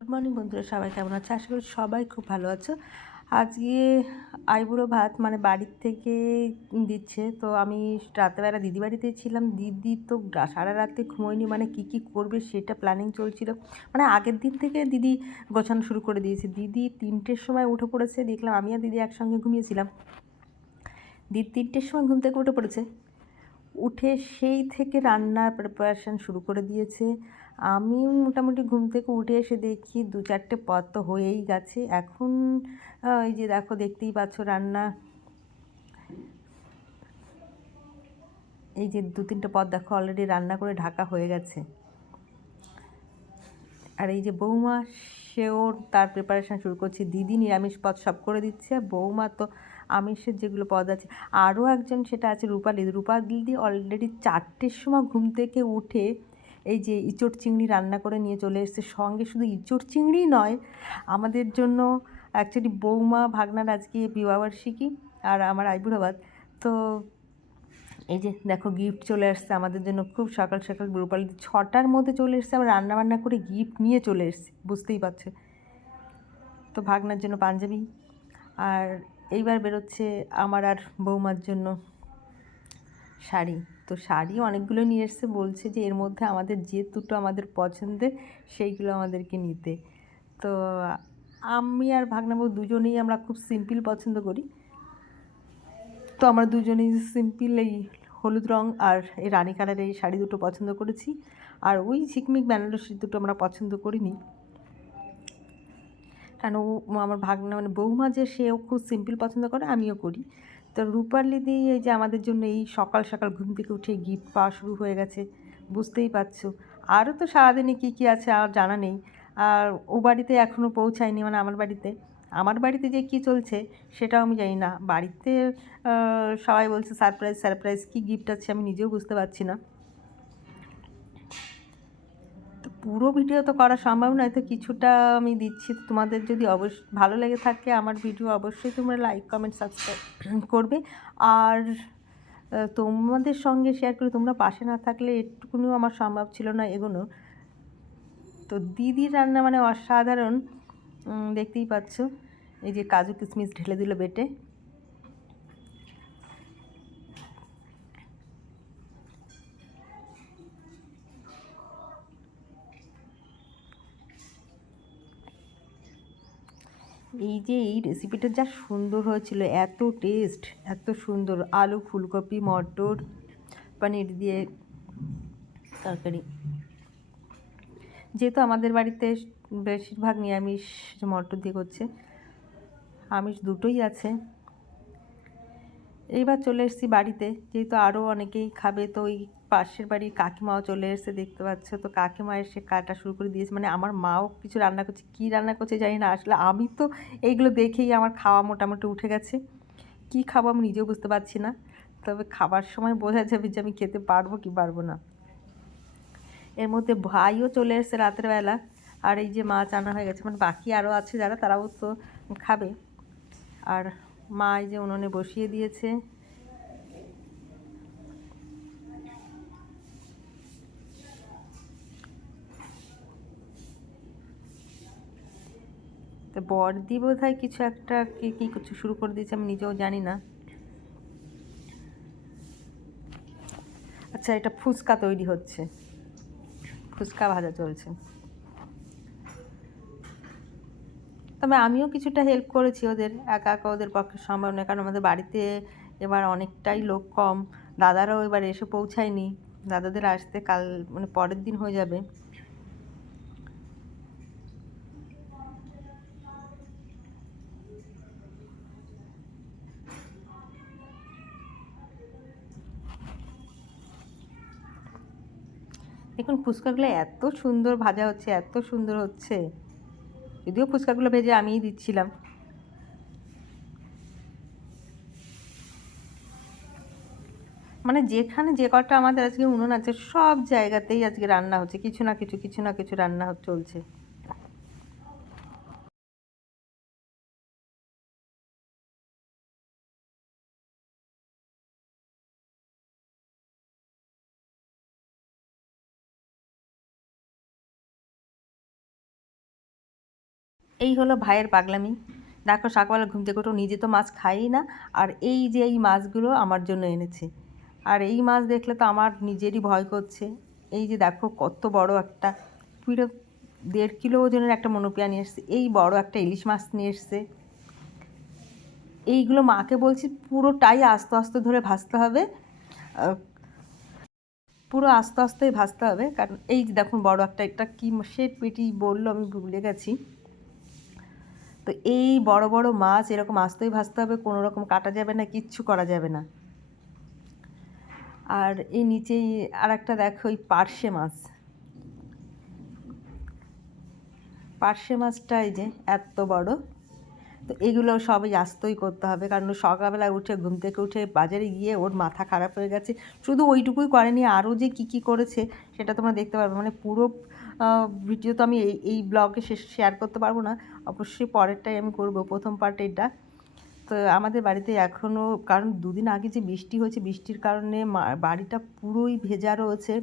Good morning বন্ধুরা, সবাই কেমন আছে? আশা করি সবাই খুব ভালো আছো। আজকে আইবুড়ো ভাত মানে বাড়ির থেকে দিচ্ছে। তো আমি রাতেবেলা দিদি বাড়িতে ছিলাম। দিদি তো সারা রাতে ঘুমোয়নি, মানে কী কী করবে সেটা প্ল্যানিং চলছিল। মানে আগের দিন থেকে দিদি গোছানো শুরু করে দিয়েছে। দিদি 3টের সময় উঠে পড়েছে, দেখলাম আমি আর দিদি একসঙ্গে ঘুমিয়েছিলাম। দিদি 3টের সময় ঘুম থেকে উঠে পড়েছে, উঠে সেই থেকে রান্নার প্রিপারেশান শুরু করে দিয়েছে। আমি মোটামুটি ঘুম থেকে উঠে এসে দেখি 2-4টে পদ তো হয়েই গেছে। এখন এই যে দেখো, দেখতেই পাচ্ছ রান্না, এই যে 2-3টে পদ দেখো অলরেডি রান্না করে ঢাকা হয়ে গেছে। আর এই যে বৌমা, সেও তার প্রিপারেশান শুরু করছে। দিদি নিরামিষ পদ সব করে দিচ্ছে, আর বৌমা তো আমিষের যেগুলো পদ আছে। আরও একজন সেটা আছে রূপালি। রূপালি অলরেডি 4টের সময় ঘুম থেকে উঠে এই যে ইঁচড় চিংড়ি রান্না করে নিয়ে চলে এসেছে। সঙ্গে শুধু ইঁচড় চিংড়ি নয়, আমাদের জন্য অ্যাকচুয়ালি বৌমা ভাগনার আজকে বিবাহবার্ষিকী আর আমার আইবুড়ো ভাত। তো এই যে দেখো গিফট চলে আসছে আমাদের জন্য খুব সকাল সকাল। রূপালি 6টার মধ্যে চলে এসছে, আবার রান্নাবান্না করে গিফট নিয়ে চলে এসছে, বুঝতেই পারছে। তো ভাগনার জন্য পাঞ্জাবি, আর এইবার বেরোচ্ছে আমার আর বৌমার জন্য শাড়ি। তো শাড়ি অনেকগুলো নিয়ে এসছে, বলছে যে এর মধ্যে আমাদের যে দুটো আমাদের পছন্দের সেইগুলো আমাদেরকে নিতে। তো আমি আর ভাগনাবু দুজনেই আমরা খুব সিম্পল পছন্দ করি। তো আমরা দুজনেই সিম্পল এই হলুদ রং আর এই রানী কালারের এই শাড়ি দুটো পছন্দ করেছি। আর ওই ঝিকমিক বেনারসি দুটো আমরা পছন্দ করিনি, কেন আমার ভাগনা মানে বৌমা যে সেও খুব সিম্পল পছন্দ করে, আমিও করি। তো রূপালি দিয়ে এই যে আমাদের জন্য এই সকাল সকাল ঘুম থেকে উঠে গিফট পাওয়া শুরু হয়ে গেছে, বুঝতেই পারছো। আরও তো সারাদিনে কী কী আছে আর জানা নেই। আর ও বাড়িতে এখনও পৌঁছায়নি, মানে আমার বাড়িতে যে কী চলছে সেটাও আমি জানি না। বাড়িতে সবাই বলছে সারপ্রাইজ সারপ্রাইজ, কী গিফট আছে আমি নিজেও বুঝতে পারছি না। তো পুরো ভিডিও তো করা সম্ভব নয়, তো কিছুটা আমি দিচ্ছি। তোমাদের যদি ভালো লেগে থাকে আমার ভিডিও, অবশ্যই তোমরা লাইক কমেন্ট সাবস্ক্রাইব করবে। আর তোমাদের সঙ্গে শেয়ার করে, তোমরা পাশে না থাকলে একটুকুনিও আমার সম্ভব ছিল না এগোনো। তো দিদির রান্না মানে অসাধারণ, দেখতেই পাচ্ছ। এই যে কাজু কিশমিশ ঢেলে দিল বেটে। এই যে এই রেসিপিটা যা সুন্দর হয়েছিল, এত টেস্ট, এত সুন্দর। আলু, ফুলকপি, মটর, পনির দিয়ে তরকারি। যেহেতু আমাদের বাড়িতে বেশিরভাগ নিরামিষ, মটর দিয়ে করছে, আমিষ দুটোই আছে। এইবার চলে এসেছি বাড়িতে, যেহেতু আরও অনেকেই খাবে। তো ওই পাশের বাড়ির কাকিমাও চলে এসেছে, দেখতে পাচ্ছ। তো কাকিমা এসে কাটা শুরু করে দিয়েছে, মানে আমার মাও কিছু রান্না করছে। কী রান্না করছে জানি না, আসলে আমি তো এইগুলো দেখেই আমার খাওয়া মোটামুটি উঠে গেছে। কী খাবো আমি নিজেও বুঝতে পারছি না, তবে খাবার সময় বোঝা যাবে যে আমি খেতে পারবো কি পারবো না। এর মধ্যে ভাইও চলে এসেছে রাতের বেলা, আর এই যে মাছ আনা হয়ে গেছে, মানে বাকি আরও আছে যারা, তারাও তো খাবে। আর মা এই যে উনুনে বসিয়ে দিয়েছে। তো বড়দি বোধহয় কিছু একটা কী কিছু শুরু করে দিয়েছে, আমি নিজেও জানি না। আচ্ছা, এটা ফুচকা তৈরি হচ্ছে, ফুচকা ভাজা চলছে। তবে আমিও কিছুটা হেল্প করেছি ওদের, একা একা ওদের পক্ষে সম্ভব নয়, কারণ আমাদের বাড়িতে এবার অনেকটাই লোক কম। দাদারাও এবার এসে পৌঁছায়নি, দাদাদের আসতে কাল মানে পরের দিন হয়ে যাবে। দেখুন ফুচকাগুলো এত সুন্দর ভাজা হচ্ছে, এত সুন্দর হচ্ছে। যদিও ফুচকাগুলো ভেজে আমিই দিচ্ছিলাম। মানে যেখানে যে কটা আমাদের আজকে উনুন আছে, সব জায়গাতেই আজকে রান্না হচ্ছে, কিছু না কিছু, কিছু না কিছু রান্না চলছে। এই হলো ভাইয়ের পাগলামি। দেখো সকালবেলা ঘুম থেকে উঠেও নিজে তো মাছ খাই না, আর এই যে এই মাছগুলো আমার জন্য এনেছে। আর এই মাছ দেখলে তো আমার নিজেরই ভয় করছে। এই যে দেখো কত বড় একটা, পুরো 1.5 কিলো ওজনের একটা মনোপিয়া নিয়ে এসছে। এই বড় একটা ইলিশ মাছ নিয়ে এসছে। এইগুলো মাকে বলছি পুরোটাই আস্তে আস্তে ধরে ভাজতে হবে, পুরো আস্তে আস্তে ভাজতে হবে। কারণ এই যে দেখুন বড় একটা, একটা কি শেট পেটি বললো আমি ভুলে গেছি। তো এই বড় বড় মাছ এরকম আস্তেই ভাজতে হবে, কোনো রকম কাটা যাবে না, কিচ্ছু করা যাবে না। আর এই নিচেই আর একটা দেখো ওই পার্শে মাছ, পার্শে মাছটা এই যে এত বড়। তো এগুলো সবই আস্তই করতে হবে, কারণ সকালবেলা উঠে ঘুম থেকে উঠে বাজারে গিয়ে ওর মাথা খারাপ হয়ে গেছে। শুধু ওইটুকুই করেনি, আরও যে কী কী করেছে সেটা তোমরা দেখতে পারবে। মানে পুরো ভিডিও তো আমি এই ব্লগে শেয়ার করতে পারবো না, অবশ্যই পরেরটাই আমি করব, প্রথম পার্ট এটা। তো আমাদের বাড়িতে এখনও, কারণ 2 দিন আগে যে বৃষ্টি হয়েছে, বৃষ্টির কারণে বাড়িটা পুরোই ভেজা রয়েছে,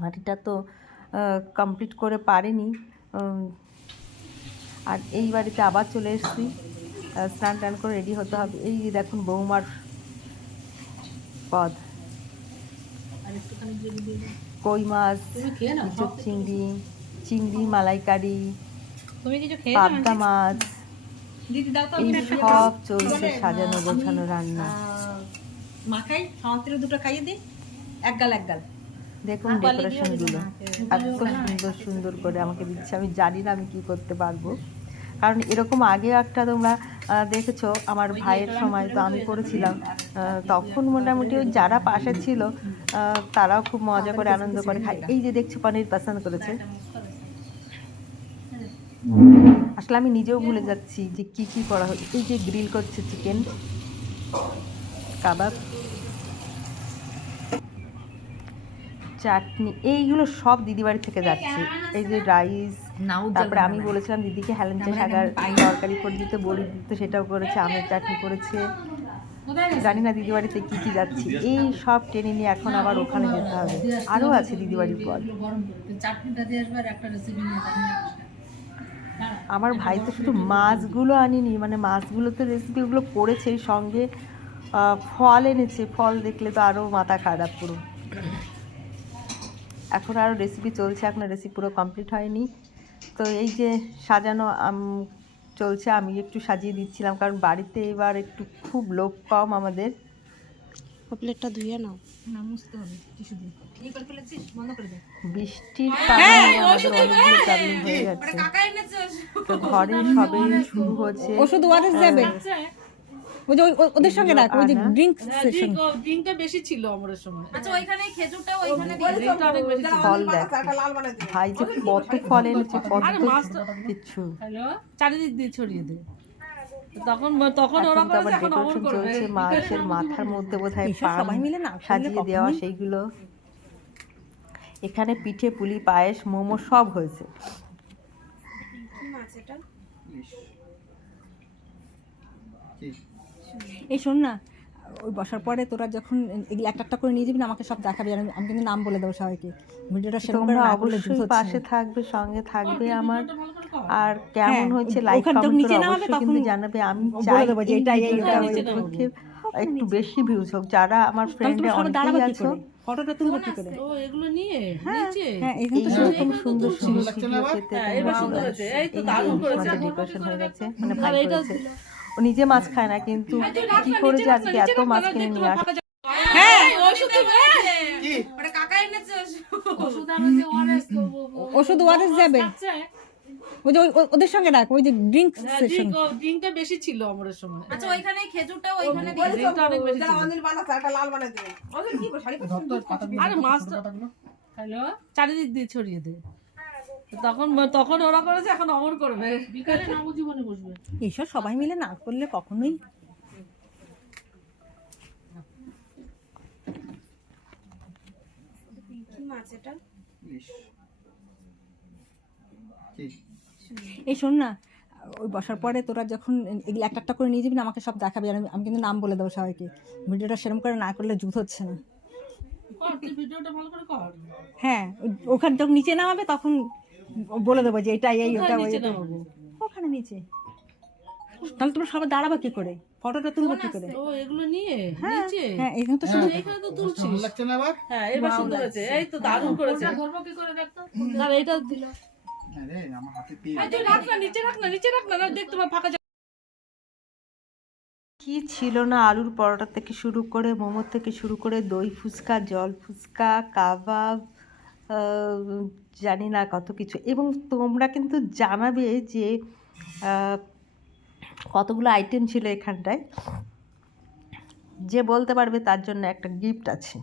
মাটিটা তো কমপ্লিট করে পারেনি। আর এই বাড়িতে আবার চলে এসেছি, স্নান টান করে রেডি হতে হবে। এই যে দেখুন বৌমার পদ, কই মাছ, ইঁচড় চিংড়ি, চিংড়ি মালাইকারি, পাবদা মাছ, এই সব চলছে সাজানো গোছানো রান্না। মাখাই সাঁতরে দুটো খাইয়ে দিই, এক গাল দেখুন ডেকোরেশনগুলো এত সুন্দর সুন্দর করে আমাকে দিচ্ছে। আমি জানি না আমি কি করতে পারবো, কারণ এরকম আগে একটা তোমরা দেখেছো আমার ভাইয়ের সময়, তো আমি করেছিলাম। তখন মোটামুটি ওই যারা পাশে ছিল তারাও খুব মজা করে আনন্দ করে খায়। এই যে দেখছো পনির পছন্দ করেছে। আসলে আমি নিজেও ভুলে যাচ্ছি যে কি কি করা হয়। এই যে গ্রিল করছে চিকেন কাবাব, চাটনি, এইগুলো সব দিদি বাড়ি থেকে যাচ্ছে। এই যে রাইস, তারপরে আমি বলেছিলাম দিদিকে হেলেঞ্চা শাকের তরকারি করে দিতে, বড়ি দিতে, সেটাও করেছে, আমের চাটনি করেছে। জানি না দিদি বাড়িতে কী কী যাচ্ছি। এই সব টেনে নিয়ে এখন আবার ওখানে যেতে হবে, আরও আছে দিদি বাড়ির পর। আমার ভাই তো শুধু মাছগুলো আনিনি, মানে মাছগুলো তো রেসিপিগুলো করেছে, সঙ্গে ফল এনেছে। ফল দেখলে তো আরও মাথা খারাপ পুরো। এখন আরও রেসিপি চলছে, এখনও রেসিপি পুরো কমপ্লিট হয়নি। তো এই যে সাজানো চলছে, আমি একটু সাজিয়ে দিচ্ছিলাম, কারণ বাড়িতে এবার একটু খুব লোক কম আমাদের। প্লেটটা ধুয়ে নাও, না মুছতে হবে টিস্যু দিয়ে। এই করে ফেলেছিস, বন্ধ করে দে। বৃষ্টির কারণে আমাদের অনেকগুলো প্রবলেম হয়ে যাচ্ছে। তো ঘরে সবে শুরু হচ্ছে, ওষুধ ওয়ারেস যাবে, ওই যে ওদের সঙ্গে রাখ, ওই যে ড্রিঙ্কস সেকশন। ড্রিঙ্কটা বেশি ছিল আমাদের সময়। আচ্ছা ওইখানে খেজুরটা ওইখানে দিয়ে ফল দেখ ভাই যে কত ফল এনেছে, কত কিছু। হ্যালো, চারিদিক দিয়ে ছড়িয়ে দে। তখন ওরা এখন তো আবার ডেকোরেশন চলছে, মাছের মাথার মধ্যে বোধহয় সবাই মিলে না সাজিয়ে দেওয়া সেইগুলো। এখানে পিঠে পুলি পায়েস মোমো সব হয়েছে। কি মাছ এটা? এই শোন না, ওই বসার পরে তোরা যখন এগুলো একটা একটা করে নিয়ে যাবি না, আমাকে সব দেখাবি। আর আমি কিন্তু নাম বলে দেবো সবাইকে। ভিডিওটা সেরকম করে তোমরা না করলে অবশ্যই পাশে থাকবে, সঙ্গে থাকবে আমার। আর হ্যাঁ, কেমন হয়েছে লাইক ওখান থেকে কমেন্ট নিচে করে নামাবে, অবশ্যই তখন কিন্তু জানাবে। আমি বলে চাই দেবো যে এই এটাই, এই ভিডিওটা ওটা, ওই পক্ষে একটু বেশি ভিউজ হোক। যারা আমার ফ্রেন্ডে অনেকেই আছো, ফটোটা তুলবো কি করে? ও এগুলো নিয়ে হ্যাঁ, নিচে এখান তো এইরকম সুন্দর সুন্দর ভিডিও পেতে এবার সুন্দর হয়েছে। এই তো দারুণ করেছে। ডেকোরেশন হয়ে গেছে, মানে ভাই করেছে। ও নিজে মাছ খায় না, কিন্তু কি করে যে আজকে এত মাছ কিনে নিয়ে আসে। হ্যাঁ, ওষুধ কি? ওটা কাকা এনেছে ওষুধ। ওষুধ ওয়ারেস যাবে, ওই যে ওদের সঙ্গে রাখ, ওই যে ড্রিঙ্কস সেকশন। ড্রিঙ্কটা বেশি ছিল আমাদের সময়। আচ্ছা ওইখানে খেজুরটা ওইখানে দিয়ে ড্রিঙ্কটা অনেক বেশি ছিল। আরে মাছটা, হ্যালো, চারিদিক দিয়ে ছড়িয়ে দে। তখন ওরা করেছে, এখন অমর করবে। বিকালে নবজীবনে বসবে। এইসব সবাই মিলে না করলে কখনোই। কি মাছ এটা? এই শোন না, ওই বসার পরে তোরা যখন এগুলো একটা একটা করে নিয়ে যাবি না, আমাকে সব দেখাবি। আর আমি কিন্তু নাম বলে দেবো সবাইকে। ভিডিওটা সেরকম করে না করলে জুত হচ্ছে না। তুই ভিডিওটা ভালো করে কর। হ্যাঁ, ওখানে যখন নিচে নামাবে তখন বলে দেবো যে এটাই, এই ওটা, ওই নিচে ওটা। নামাবো? ওখানে নিচে। তাহলে তোমরা সবাই দাঁড়াবা কি করে, ফটোটা তুলবো কি করে? ও এগুলো নিয়ে হ্যাঁ নিচে হ্যাঁ, এখানে তো সুন্দর। এখানে তো তুলছিস। ভালো লাগছে না আবার? হ্যাঁ এবার সুন্দর হয়েছে, এই তো দারুণ করেছে। ধর্ম কি করে দেখতো? আর এটা দিল, আরে আমার হাতে পেয়ে তুই রাখ না, নিচে রাখ না, নিচে রাখ না, না দেখতে পাবো ফাঁকা জায়গা। কি ছিল না, আলুর পরোটা থেকে শুরু করে, মোমো থেকে শুরু করে, দই ফুচকা, জল ফুচকা, কাবাব, জানি না কত কিছু। এবং তোমরা কিন্তু জানাবে যে কতগুলো আইটেম ছিল এখানটায়। যে বলতে পারবে তার জন্য একটা গিফট আছে।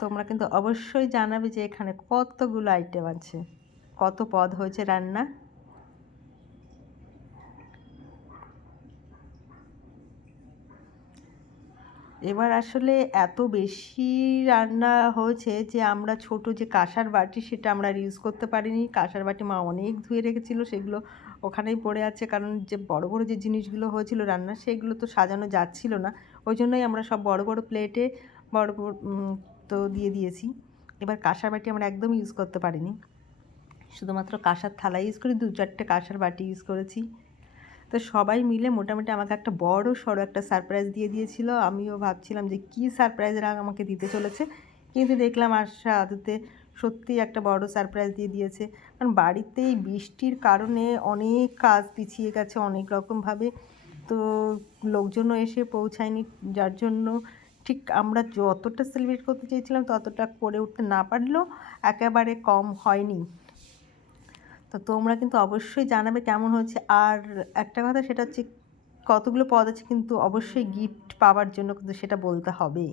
তোমরা কিন্তু অবশ্যই জানাবে যে এখানে কতগুলো আইটেম আছে, কত পদ হয়েছে রান্না। এবার আসলে এত বেশি রান্না হয়েছে যে আমরা ছোট যে কাঁসার বাটি সেটা আমরা আর ইউজ করতে পারিনি। কাঁসার বাটি মা অনেক ধুয়ে রেখেছিল, সেগুলো ওখানেই পড়ে আছে। কারণ যে বড় বড় যে জিনিসগুলো হয়েছিল রান্না সেগুলো তো সাজানো যাচ্ছিল না, ওই জন্যই আমরা সব বড় বড় প্লেটে বড় বড় তো দিয়ে দিয়েছি। এবার কাঁসার বাটি আমরা একদম ইউজ করতে পারিনি, শুধুমাত্র কাঁসার থালা ইউজ করি, 2-4টে কাঁসার বাটি ইউজ করেছি। তো সবাই মিলে মোটামুটি আমাকে একটা বড় সড়ো একটা সারপ্রাইজ দিয়ে দিয়েছিল। আমিও ভাবছিলাম যে কী সারপ্রাইজ আমাকে দিতে চলেছে, কিন্তু দেখলাম আশা আদতে সত্যিই একটা বড় সারপ্রাইজ দিয়ে দিয়েছে। কারণ বাড়িতে এই বৃষ্টির কারণে অনেক কাজ পিছিয়ে গেছে অনেক রকমভাবে, তো লোকজনও এসে পৌঁছায়নি, যার জন্য ঠিক আমরা যতটা সেলিব্রেট করতে চেয়েছিলাম ততটা করে উঠতে না পারলেও একেবারে কম হয়নি। তো তোমরা কিন্তু অবশ্যই জানাবে কেমন হয়েছে। আর একটা কথা সেটা হচ্ছে কতগুলো পদ আছে, কিন্তু অবশ্যই গিফট পাওয়ার জন্য কিন্তু সেটা বলতে হবেই।